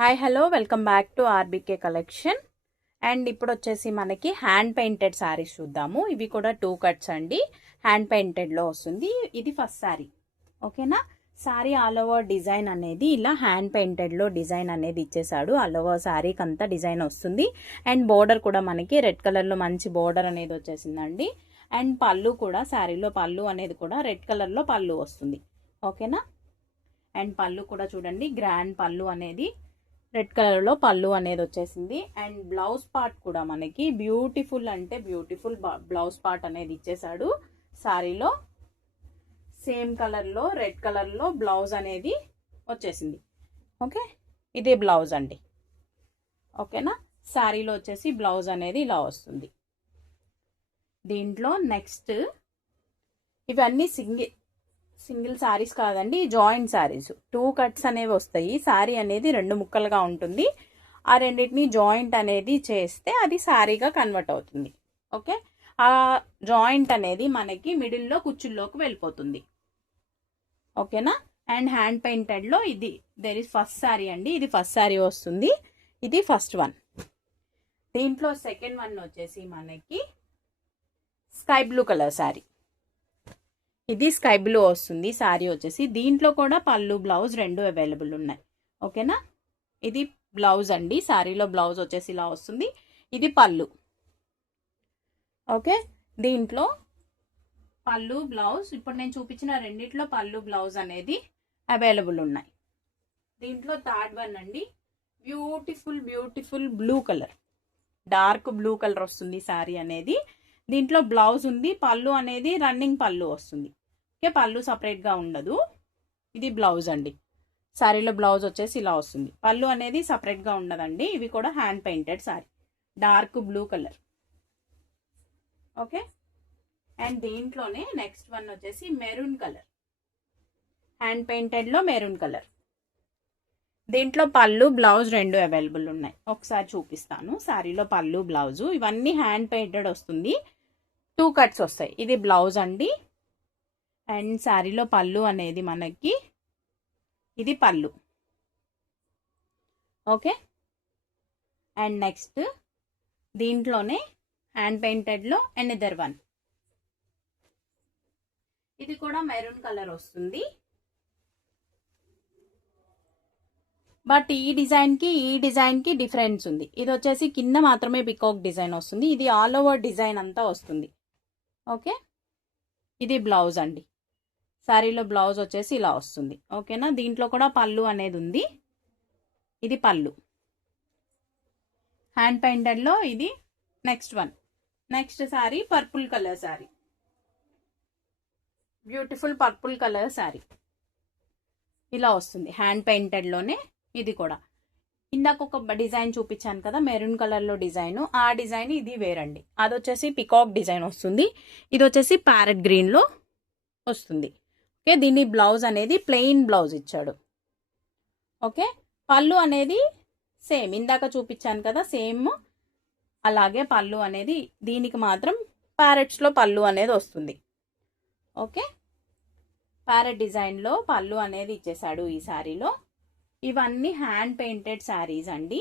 Hi hello welcome back to RBK collection. And ఇప్పుడు వచ్చేసి మనకి హ్యాండ్ పెయింటెడ్ శారీస్ చూద్దాము. ఇవి కూడా 2 కట్స్ అండి. హ్యాండ్ పెయింటెడ్లో వస్తుంది. ఇది ఫస్ట్ శారీ. ఓకేనా. శారీ ఆల్ ఓవర్ డిజైన్ అనేది ఇలా హ్యాండ్ పెయింటెడ్లో డిజైన్ అనేది ఇచ్చేసాడు. ఆల్ ఓవర్ శారీకి అంతా డిజైన్ వస్తుంది. అండ్ బోర్డర్ కూడా మనకి రెడ్ కలర్లో మంచి బోర్డర్ అనేది వచ్చేసిందండి. అండ్ పళ్ళు కూడా శారీలో పళ్ళు అనేది కూడా రెడ్ కలర్లో పళ్ళు వస్తుంది. ఓకేనా. అండ్ పళ్ళు కూడా చూడండి, గ్రాండ్ పళ్ళు అనేది రెడ్ కలర్లో పళ్ళు అనేది వచ్చేసింది. అండ్ బ్లౌజ్ పార్ట్ కూడా మనకి బ్యూటిఫుల్ అంటే బ్యూటిఫుల్ బ్లౌజ్ పార్ట్ అనేది ఇచ్చేసాడు. శారీలో సేమ్ కలర్లో రెడ్ కలర్లో బ్లౌజ్ అనేది వచ్చేసింది. ఓకే, ఇదే బ్లౌజ్ అండి. ఓకేనా. శారీలో వచ్చేసి బ్లౌజ్ అనేది ఇలా వస్తుంది. దీంట్లో నెక్స్ట్ ఇవన్నీ సింగిల్ శారీస్ కాదండి, జాయింట్ శారీస్. 2 కట్స్ అనేవి వస్తాయి. శారీ అనేది 2 ముక్కలుగా ఉంటుంది. ఆ రెండింటిని జాయింట్ అనేది చేస్తే అది శారీగా కన్వర్ట్ అవుతుంది. ఓకే, ఆ జాయింట్ అనేది మనకి మిడిల్లో కుచ్చుల్లోకి వెళ్ళిపోతుంది. ఓకేనా. అండ్ హ్యాండ్ పెయింటెడ్లో ఇది దేర్ ఇస్ ఫస్ట్ శారీ అండి. ఇది ఫస్ట్ శారీ వస్తుంది. ఇది ఫస్ట్ వన్. దీంట్లో సెకండ్ వన్ వచ్చేసి మనకి స్కై బ్లూ కలర్ శారీ. ఇది స్కై బ్లూ వస్తుంది శారీ వచ్చేసి. దీంట్లో కూడా పళ్ళు బ్లౌజ్ 2 అవైలబుల్ ఉన్నాయి. ఓకేనా. ఇది బ్లౌజ్ అండి. శారీలో బ్లౌజ్ వచ్చేసి ఇలా వస్తుంది. ఇది పళ్ళు. ఓకే, దీంట్లో పళ్ళు బ్లౌజ్ ఇప్పుడు నేను చూపించిన రెండిట్లో పళ్ళు బ్లౌజ్ అనేది అవైలబుల్ ఉన్నాయి. దీంట్లో థర్డ్ వన్ అండి. Beautiful blue colour, dark blue colour వస్తుంది శారీ అనేది. దీంట్లో బ్లౌజ్ ఉంది. పళ్ళు అనేది రన్నింగ్ పళ్ళు వస్తుంది. ఓకే, పళ్ళు సపరేట్గా ఉండదు. ఇది బ్లౌజ్ అండి. శారీలో బ్లౌజ్ వచ్చేసి ఇలా వస్తుంది. పళ్ళు అనేది సపరేట్గా ఉండదండి. ఇవి కూడా hand painted sari, dark blue colour. Okay. And దీంట్లోనే నెక్స్ట్ వన్ వచ్చేసి మెరూన్ కలర్, హ్యాండ్ పెయింటెడ్లో మెరూన్ కలర్. దీంట్లో పళ్ళు బ్లౌజ్ 2 అవైలబుల్ ఉన్నాయి. ఒకసారి చూపిస్తాను. శారీలో పళ్ళు బ్లౌజు ఇవన్నీ హ్యాండ్ పెయింటెడ్ వస్తుంది. 2 కట్స్ వస్తాయి. ఇది బ్లౌజ్ అండి. అండ్ శారీలో పళ్ళు అనేది మనకి ఇది పళ్ళు. ఓకే. అండ్ నెక్స్ట్ దీంట్లోనే హ్యాండ్ పెయింటెడ్లో ఎనదర్ వన్. ఇది కూడా మెరూన్ కలర్ వస్తుంది. బట్ ఈ డిజైన్కి డిఫరెన్స్ ఉంది. ఇది వచ్చేసి కింద మాత్రమే పికాక్ డిజైన్ వస్తుంది. ఇది ఆల్ ఓవర్ డిజైన్ అంతా వస్తుంది. ఓకే, ఇది బ్లౌజ్ అండి. శారీలో బ్లౌజ్ వచ్చేసి ఇలా వస్తుంది. ఓకేనా. దీంట్లో కూడా పళ్ళు అనేది ఉంది. ఇది పళ్ళు. హ్యాండ్ పెయింటెడ్లో ఇది next one. Next sari purple colour sari, beautiful purple colour sari ఇలా వస్తుంది. హ్యాండ్ పెయింటెడ్లోనే ఇది కూడా. ఇందాక ఒక డిజైన్ చూపించాను కదా మెరూన్ కలర్లో డిజైన్, ఆ డిజైన్ ఇది వేరండి. అది వచ్చేసి పికాక్ డిజైన్ వస్తుంది. ఇది వచ్చేసి ప్యారెట్ గ్రీన్లో వస్తుంది. ఓకే, దీని బ్లౌజ్ అనేది ప్లెయిన్ బ్లౌజ్ ఇచ్చాడు. ఓకే, పళ్ళు అనేది సేమ్ ఇందాక చూపించాను కదా సేమ్ అలాగే పళ్ళు అనేది దీనికి మాత్రం ప్యారెట్స్లో పళ్ళు అనేది వస్తుంది. ఓకే, ప్యారెట్ డిజైన్లో పళ్ళు అనేది ఇచ్చేసాడు ఈ శారీలో. ఇవన్నీ హ్యాండ్ పెయింటెడ్ శారీస్ అండి.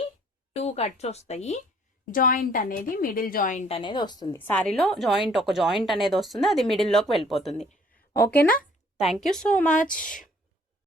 2 కట్స్ వస్తాయి. జాయింట్ అనేది మిడిల్ జాయింట్ అనేది వస్తుంది. శారీలో ఒక జాయింట్ అనేది వస్తుంది. అది మిడిల్లోకి వెళ్ళిపోతుంది. ఓకేనా. Thank you so much.